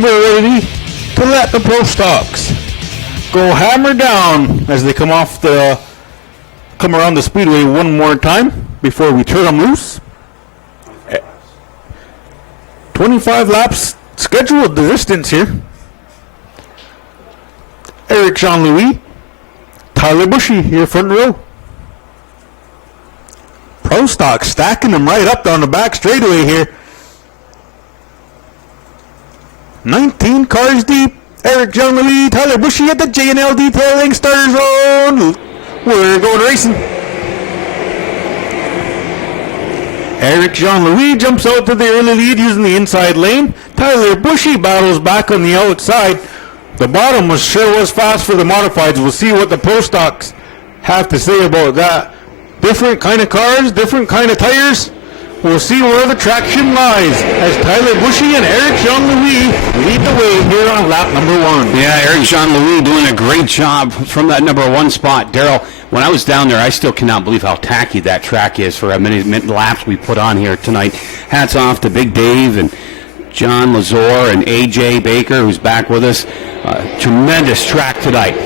We're ready to let the pro stocks go hammer down as they come around the speedway one more time before we turn them loose. 25 laps scheduled the distance here. Eric Jean-Louis, Tyler Bushy here front row. Pro stock stacking them right up down the back straightaway here. 19 cars deep. Eric Jean-Louis, Tyler Bushy at the J&L Detailing starter zone. We're going racing. Eric Jean-Louis jumps out to the early lead using the inside lane. Tyler Bushy battles back on the outside. The bottom sure was fast for the modifieds. We'll see what the pro stocks have to say about that. Different kind of cars, different kind of tires. We'll see where the traction lies as Tyler Bushy and Eric Jean-Louis lead the way here on lap number 1. Yeah, Eric Jean-Louis doing a great job from that number 1 spot. Daryl, when I was down there, I still cannot believe how tacky that track is for how many laps we put on here tonight. Hats off to Big Dave and John Lazore and AJ Baker, who's back with us. Tremendous track tonight.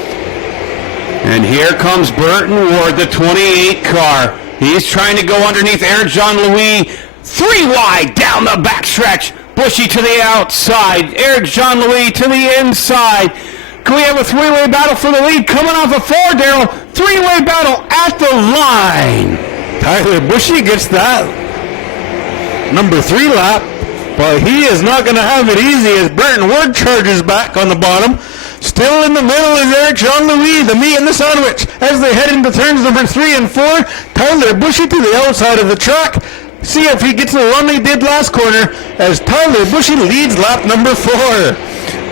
And here comes Burton Ward, the 28 car. He's trying to go underneath Eric Jean-Louis. 3 wide down the backstretch. Bushy to the outside. Eric Jean-Louis to the inside. Can we have a 3-way battle for the lead? Coming off of 4, Daryl. 3-way battle at the line. Tyler Bushy gets that number 3 lap, but he is not going to have it easy as Burton Ward charges back on the bottom. Still in the middle is Eric Jean-Louis, the meat and the sandwich. As they head into turns number 3 and 4, Tyler Bushy to the outside of the track. See if he gets the run he did last corner as Tyler Bushy leads lap number 4.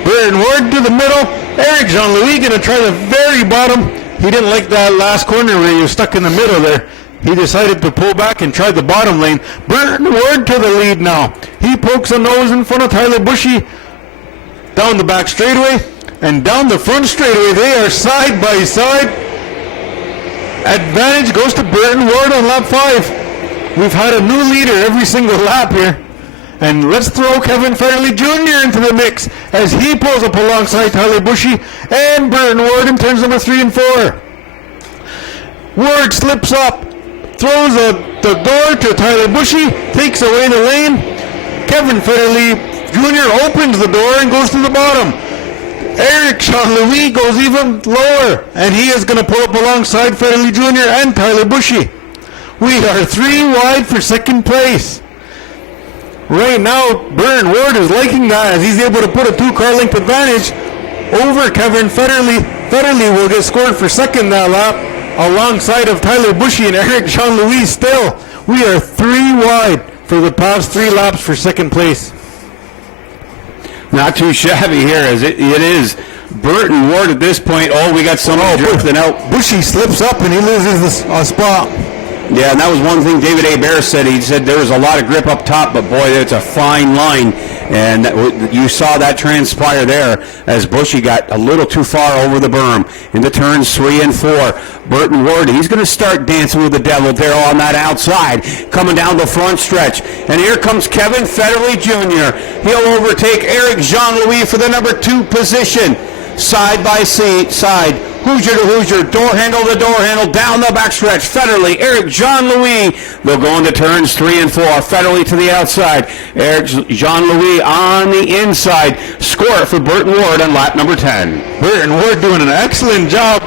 Burton Ward to the middle. Eric Jean-Louis going to try the very bottom. He didn't like that last corner where he was stuck in the middle there. He decided to pull back and try the bottom lane. Burton Ward to the lead now. He pokes a nose in front of Tyler Bushy. Down the back straightaway. And down the front straightaway, they are side by side. Advantage goes to Burton Ward on lap 5. We've had a new leader every single lap here. And let's throw Kevin Fairley Jr. into the mix as he pulls up alongside Tyler Bushy and Burton Ward in turns number 3 and 4. Ward slips up, throws the door to Tyler Bushy, takes away the lane. Kevin Fairley Jr. opens the door and goes to the bottom. Eric Jean-Louis goes even lower, and he is going to pull up alongside Fairley Jr. and Tyler Bushy. We are 3 wide for second place. Right now, Burton Ward is liking that as he's able to put a 2-car length advantage over Kevin Federley. Federley will get scored for second that lap alongside of Tyler Bushy and Eric Jean-Louis still. We are 3 wide for the past 3 laps for second place. Not too shabby here as it is. Burton Ward at this point. Oh, we got someone drifting out. Bushy slips up and he loses the spot. Yeah, and that was one thing David A. Bear said. He said there was a lot of grip up top, but boy, it's a fine line. And you saw that transpire there as Bushy got a little too far over the berm into turns 3 and 4. Burton Ward, he's going to start dancing with the devil there on that outside, coming down the front stretch. And here comes Kevin Federley Jr. He'll overtake Eric Jean-Louis for the number 2 position. Side by side, Hoosier to Hoosier, door handle to door handle, down the backstretch. Federley, Eric Jean-Louis. They'll go into turns 3 and 4. Federley to the outside. Eric Jean-Louis on the inside. Score it for Burton Ward on lap number 10. Burton Ward doing an excellent job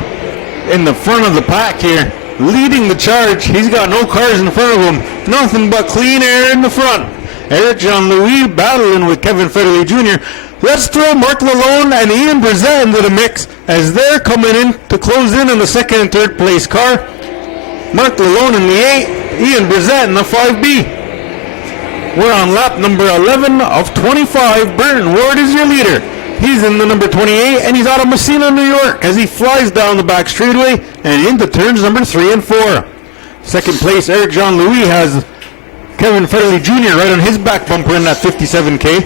in the front of the pack here, leading the charge. He's got no cars in front of him. Nothing but clean air in the front. Eric Jean-Louis battling with Kevin Federley Jr. Let's throw Mark Lalone and Ian Brizette into the mix as they're coming in to close in on the second and third place car. Mark Lalone in the 8, Ian Brizette in the 5B. We're on lap number 11 of 25. Burton Ward is your leader. He's in the number 28 and he's out of Messina, New York as he flies down the back straightaway and into turns number 3 and 4. Second place, Eric Jean-Louis has Kevin Federley Jr. right on his back bumper in that 57K.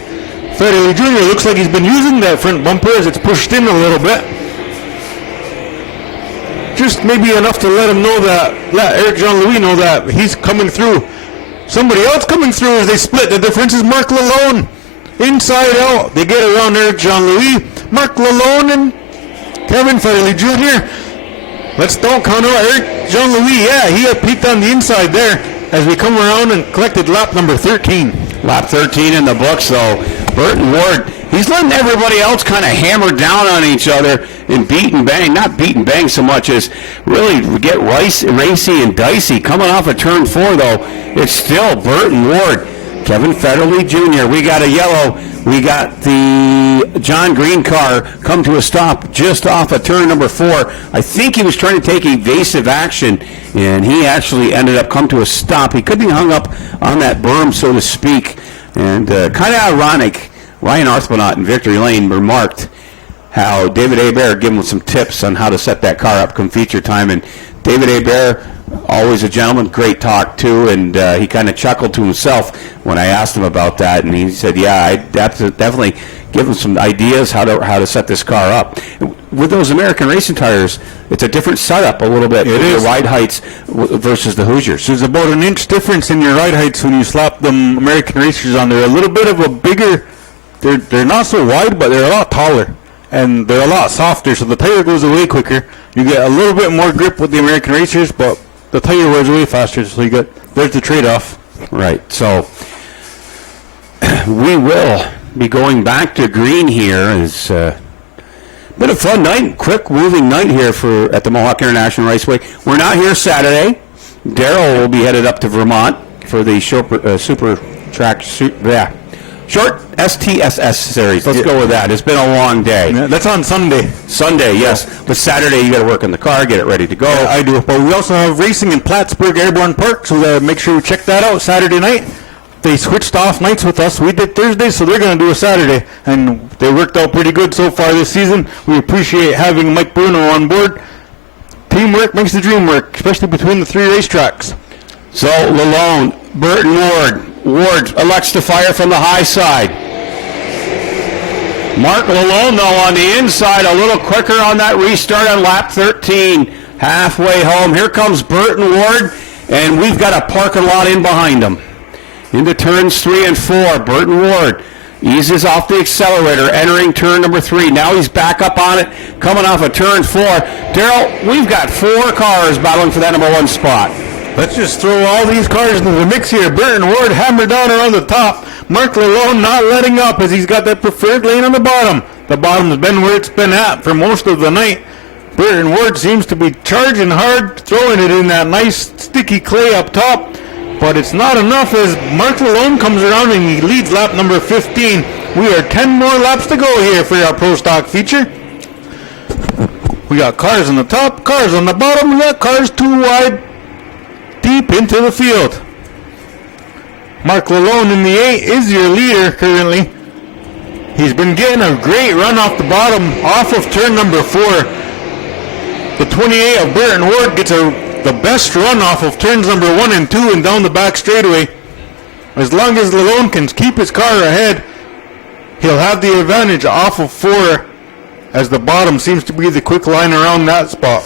Federley Jr. looks like he's been using that front bumper as it's pushed in a little bit. Just maybe enough to let him know that, let Eric Jean-Louis know that he's coming through. Somebody else coming through as they split. The difference is Mark Lalone. inside out. They get around there, Jean-Louis, Mark Lalonde, and Kevin Federley Jr. Don't count out Eric Jean-Louis. Yeah, he had peaked on the inside there as we come around and collected lap number 13. Lap 13 in the books, though. Burton Ward, he's letting everybody else kind of hammer down on each other and beat and bang. Not beat and bang so much as really get racy and dicey. Coming off of turn 4, though, it's still Burton Ward. Kevin Federley Jr., we got a yellow. We got the John Green car come to a stop just off of turn number 4. I think he was trying to take evasive action, and he actually ended up come to a stop. He could be hung up on that berm, so to speak. And kind of ironic, Ryan Arthbonaut in Victory Lane remarked how David Hebert gave him some tips on how to set that car up come feature time. And David Hebert, always a gentleman, great talk too, and he kind of chuckled to himself when I asked him about that, and he said, yeah, I definitely give him some ideas how to set this car up. With those American racing tires, it's a different setup a little bit. It is. The ride heights versus the Hoosiers. There's about an inch difference in your ride heights when you slap them American racers on. They're a little bit of a bigger, they're not so wide, but they're a lot taller. And they're a lot softer, so the tire goes away quicker. You get a little bit more grip with the American racers, but the tire wears away faster, so there's the trade-off. Right, so we will be going back to green here. It's been a fun night, quick moving night here at the Mohawk International Raceway. We're not here Saturday. Darrell will be headed up to Vermont for the short STSS series. Let's go with that. It's been a long day. Yeah, that's on Sunday. Sunday, yes. But Saturday, you got to work on the car, get it ready to go. Yeah, I do. But we also have racing in Plattsburgh Airborne Park, so make sure we check that out Saturday night. They switched off nights with us. We did Thursday, so they're going to do a Saturday. And they worked out pretty good so far this season. We appreciate having Mike Bruno on board. Teamwork makes the dream work, especially between the 3 racetracks. So, Lalonde, Burton Ward elects to fire from the high side. Mark Lalonde, though, on the inside, a little quicker on that restart on lap 13. Halfway home. Here comes Burton Ward, and we've got a parking lot in behind him. Into turns 3 and 4. Burton Ward eases off the accelerator, entering turn number 3. Now he's back up on it, coming off of turn 4. Darrell, we've got 4 cars battling for that number 1 spot. Let's just throw all these cars into the mix here. Burton Ward hammered down around the top. Mark Lalonde not letting up as he's got that preferred lane on the bottom. The bottom's been where it's been at for most of the night. Burton Ward seems to be charging hard, throwing it in that nice sticky clay up top. But it's not enough as Mark Lalonde comes around and he leads lap number 15. We are 10 more laps to go here for our Pro Stock feature. We got cars on the top, cars on the bottom, we got cars too wide, deep into the field. Mark Lalonde in the 8 is your leader currently. He's been getting a great run off the bottom, off of turn number 4. The 28 of Burton Ward gets the best run off of turns number 1 and 2 and down the back straightaway. As long as Lalonde can keep his car ahead, he'll have the advantage off of 4, as the bottom seems to be the quick line around that spot.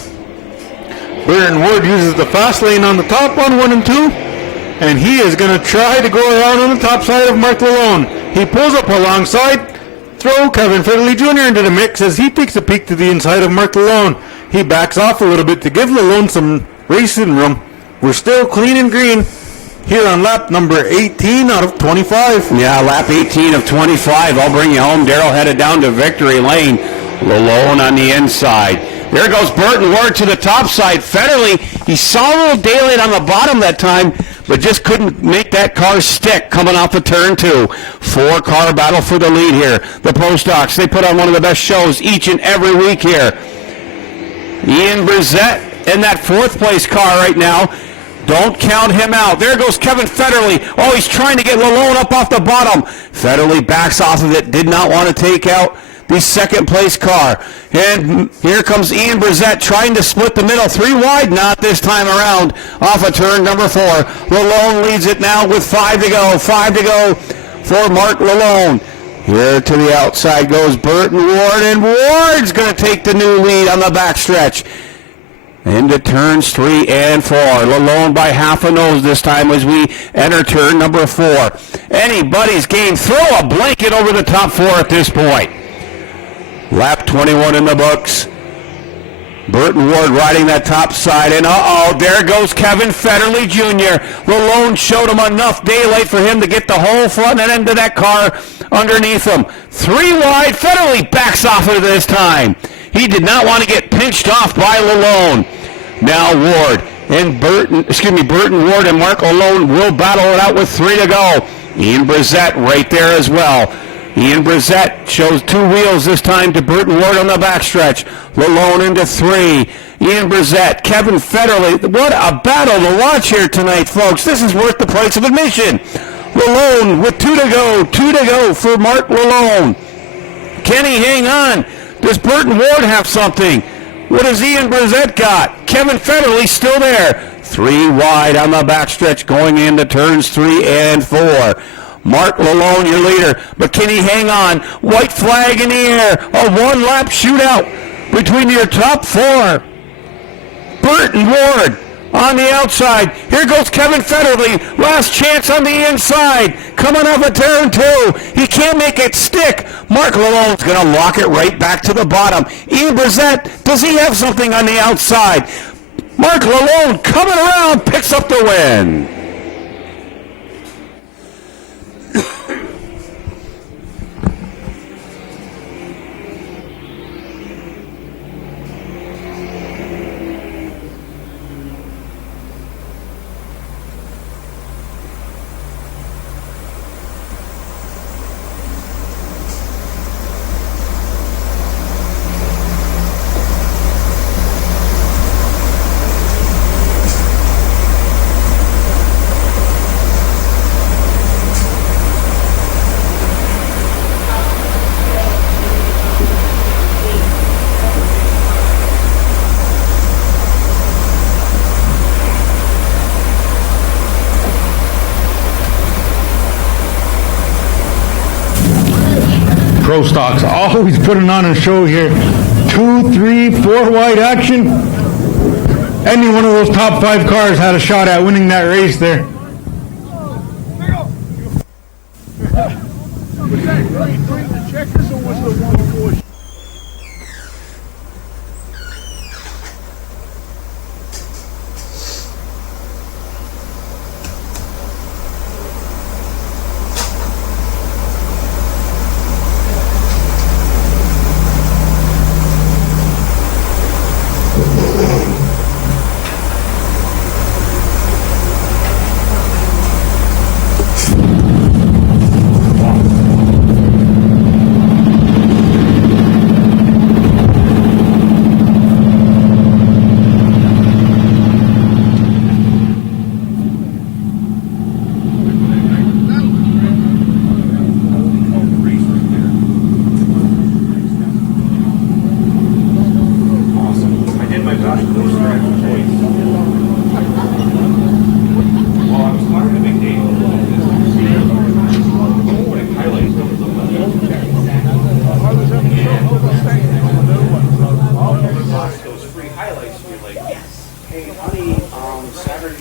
Burton Ward uses the fast lane on the top on 1 and 2, and he is going to try to go around on the top side of Mark Lalonde. He pulls up alongside, throw Kevin Federley Jr. into the mix as he takes a peek to the inside of Mark Lalonde. He backs off a little bit to give Lalonde some racing room. We're still clean and green here on lap number 18 out of 25. Yeah, lap 18 of 25. I'll bring you home. Darrell headed down to Victory Lane. Lalonde on the inside. There goes Burton Ward to the top side. Federley, he saw a little daylight on the bottom that time, but just couldn't make that car stick coming off of turn 2. 4-car battle for the lead here. The Pro Stocks, they put on one of the best shows each and every week here. Ian Brissett in that 4th place car right now. Don't count him out. There goes Kevin Federley. Oh, he's trying to get Lalonde up off the bottom. Federley backs off of it. Did not want to take out the 2nd place car. And here comes Ian Brissett trying to split the middle. 3 wide, not this time around. Off of turn number 4. Lalonde leads it now with 5 to go. 5 to go for Mark Lalonde. Here to the outside goes Burton Ward, and Ward's going to take the new lead on the backstretch. Into turns 3 and 4. Lalone by half a nose this time as we enter turn number 4. Anybody's game. Throw a blanket over the top 4 at this point. Lap 21 in the books. Burton Ward riding that top side, and there goes Kevin Federley Jr. Lalone showed him enough daylight for him to get the whole front end of that car underneath him. 3 wide, Federley backs off of this time. He did not want to get pinched off by Lalone. Now Ward and Burton Ward and Mark Lalone will battle it out with 3 to go. Ian Brissett right there as well. Ian Brissett shows 2 wheels this time to Burton Ward on the backstretch. Lalone into 3. Ian Brissett, Kevin Federley. What a battle to watch here tonight, folks. This is worth the price of admission. Lalone with 2 to go. 2 to go for Mark Lalone. Can he hang on? Does Burton Ward have something? What has Ian Brissett got? Kevin Federley still there. 3 wide on the backstretch going into turns 3 and 4. Mark Lalone, your leader, but can he hang on? White flag in the air. A 1-lap shootout between your top 4. Burton Ward on the outside. Here goes Kevin Federley. Last chance on the inside. Coming off a turn 2. He can't make it stick. Mark Lalone's going to lock it right back to the bottom. Ian Brissett, does he have something on the outside? Mark Lalone coming around, picks up the win. Pro Stocks always putting on a show here. 2, 3, 4 wide action. Any one of those top 5 cars had a shot at winning that race there. Was that green checkers or was the 1-4?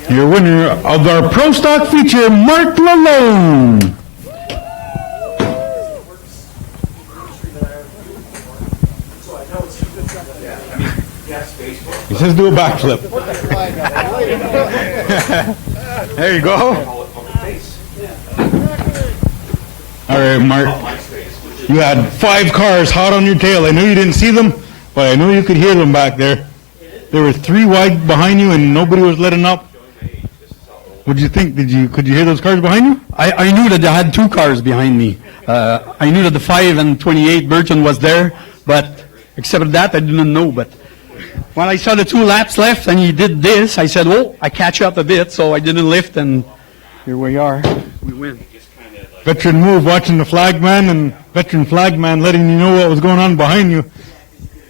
Your winner of our Pro Stock feature, Mark Lalone. He says do a backflip. There you go. All right, Mark. You had 5 cars hot on your tail. I know you didn't see them, but I know you could hear them back there. There were 3 wide behind you, and nobody was letting up. What did you think? Could you hear those cars behind you? I knew that they had 2 cars behind me. I knew that the 5 and 28 Burton was there, but except for that, I didn't know. But when I saw the 2 laps left and he did this, I said, "Oh, I catch up a bit," so I didn't lift, and here we are. We win. Veteran move, watching the flagman and veteran flagman letting you know what was going on behind you.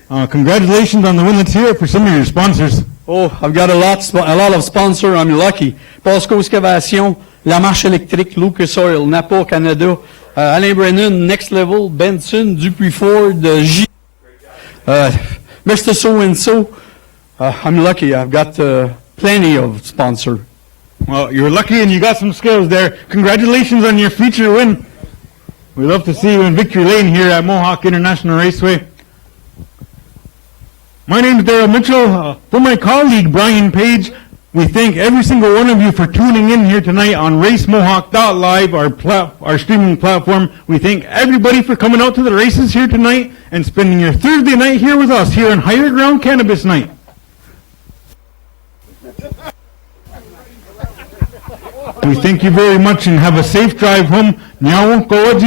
Congratulations on the win. Let's hear it for some of your sponsors. Oh, I've got a lot of sponsors. I'm lucky. Pasco Excavation, La Marche Électrique, Lucas Oil, Napa Canada, Alain Brennan, Next Level, Benson, Dupuis Ford, J. Mr. So and So, I'm lucky. I've got plenty of sponsor. Well, you're lucky and you got some skills there. Congratulations on your future win. We love to see you in victory lane here at Mohawk International Raceway. My name is Daryl Mitchell. For my colleague Brian Page, we thank every single one of you for tuning in here tonight on RaceMohawk.live, our streaming platform. We thank everybody for coming out to the races here tonight and spending your Thursday night here with us here on Higher Ground Cannabis Night. We thank you very much and have a safe drive home. Nyawo, go